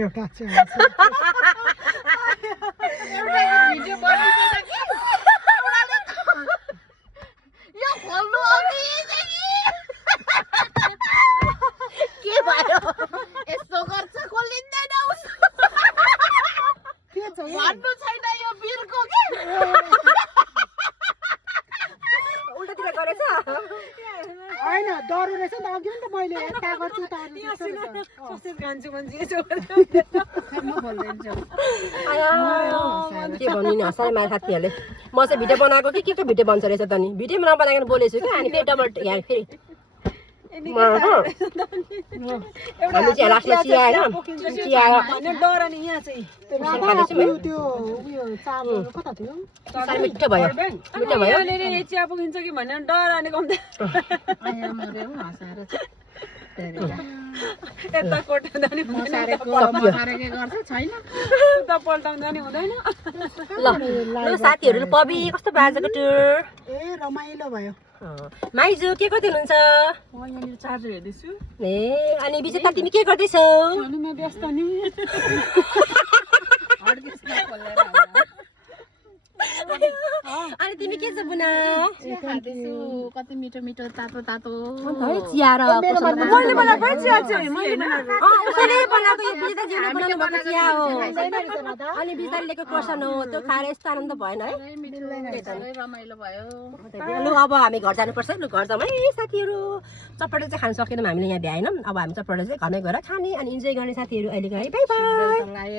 एउटा चाहिँ भिडियो बनिँदैन कि यो खोल्नु अघि के भयो यस्तो गर्छ खोलिँदैन के छ भन्नु छैन यो बिरको के उल्टातिर गरेछ हैन डरु रहेछ नि त अघि पनि त मैले यता गर्छु उता कसरी खान्छु मान्छे म बोल्दैछु के भन्नु नि हँसाइ मार साथीहरूले म चाहिँ भिडियो बनाएको कि के भिडियो बन्छ रहेछ त नि भिडियो नबनाइकन बोलेछु क्या अनि फेरि डबल यहाँ फेरि हामी चाहिँ लास्टमा चियाएर त्यो उयो चामल कता थियो मिठो भयो मिठो भयो चिया पुगिन्छ कि भनेर डर अनि कम्ती आया मर्यो हँसाएर यता कोटाउँदा नि मसारेको मसारेकै गर्छ छैन उता पल्टाउँदा नि हुँदैन ल साथीहरू पबी कस्तो बाजेको टुर ए रमाइलो भयो माइजू के गर्दै हुनुहुन्छ म यहाँनिर चार्जर हेर्दैछु ए अनि विजेता तिमी के गर्दैछौ अनि म व्यस्त नि अनि तिमी के छ बुना खाँदैछु कति मिठो मिठो तातो तातो चिया र मैले बनाएको चिया चाहिँ मैले बनाएको उसैले बनाएको यो विजेताजीले बनाउनु भएको चिया हो अनि विजेताले ल्याएको क्रोसन हो त्यो खाएर यस्तो आनन्द भएन है रमाइलो भयो लु अब हामी घर जानुपर्छ लु घर जाउँ है साथीहरू चटपटे चाहिँ खान सकेनौँ हामीले यहाँ भ्याएनौँ अब हामी चटपटे चाहिँ घरमै गएर खाने अनि इन्जोय गर्ने साथीहरू अहिलेको है बाई बाई